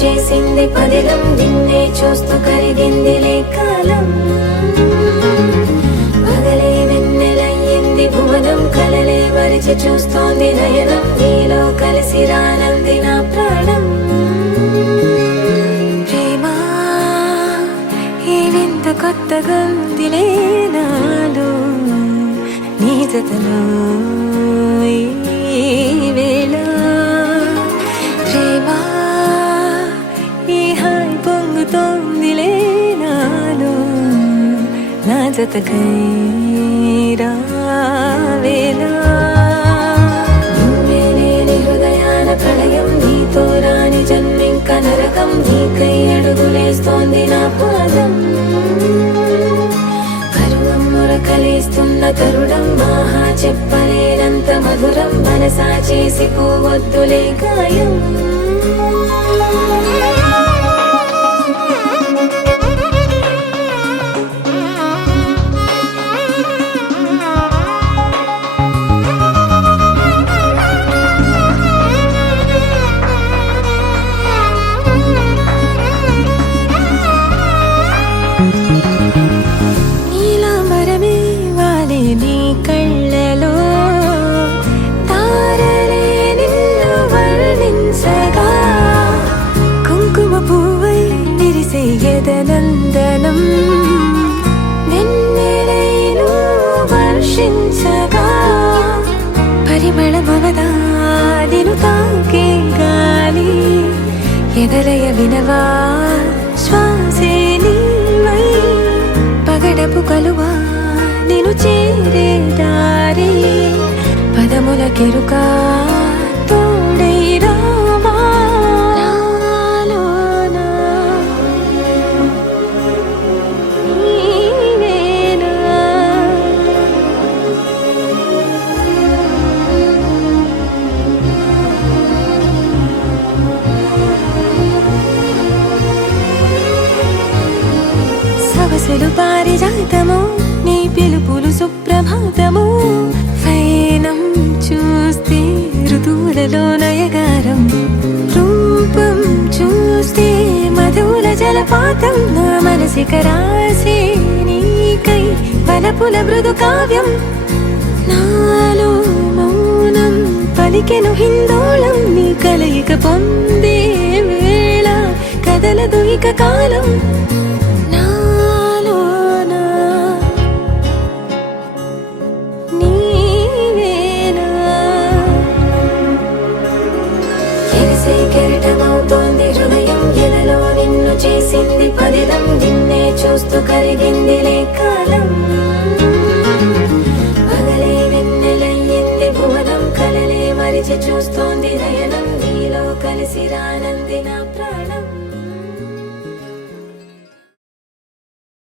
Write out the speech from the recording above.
చేసింది పదిలం, నిన్నే చూస్తూ కరిగిందిలే కాలం. పగలే వెన్నెలయ్యింది భువనం, కలలే మరిచి చూస్తోంది నయనం. నీలో కలిసి రానంది నా ప్రాణం. ప్రేమ ఏవింత కొత్తగా ఉందిలే నాలో, నీ జతలో ఈ వేళ. ప్రేమ ఈ హాయి పొంగుతోందిలే నాలో, నా జతకై రావేళ. నువ్వే లేని హృదయాల ప్రళయం, నీతో రాని జన్మింక నరకం. నీకై అడుగులేస్తోంది నా పాదం. కలిస్తున్న తరుణం, ఆహా చెప్పలేనంత మధురం. మనసా చేసి పోవద్దులే గాయం. నందనం వెన్నెలైను వర్షించగా, పరిమళమవదా నిను తాకే గాలి. ఎదలయ వినవా శ్వాసే నీవై, పగడపు కలువా నిను చేరే దారి. పదముల కెరుకా తోడై రావా. సవసులు పారిజాతము, నీ పిలుపులు సుప్రభాతము. ఫైనం చూస్తే ఋతువులలో నయగారం, రూపం చూస్తే మధుల జలపాతం. నా మనసిక రాసే నీకై వలపుల మృదు కావ్యం. నాలో మౌనం పలికెను హిందోళం, నీ కలయిక పొందే వేళ కదలదు ఇక కాలం. కెరటమవుతోంది హృదయం, ఎలలో నిన్ను చేసింది పదిలం. నిన్నే చూస్తూ కరిగిందిలే కాలం. పగలే వెన్నెలయ్యింది భువనం, కలలే మరిచి చూస్తోంది నయనం. నీలో కలిసి రానంది నా ప్రాణం.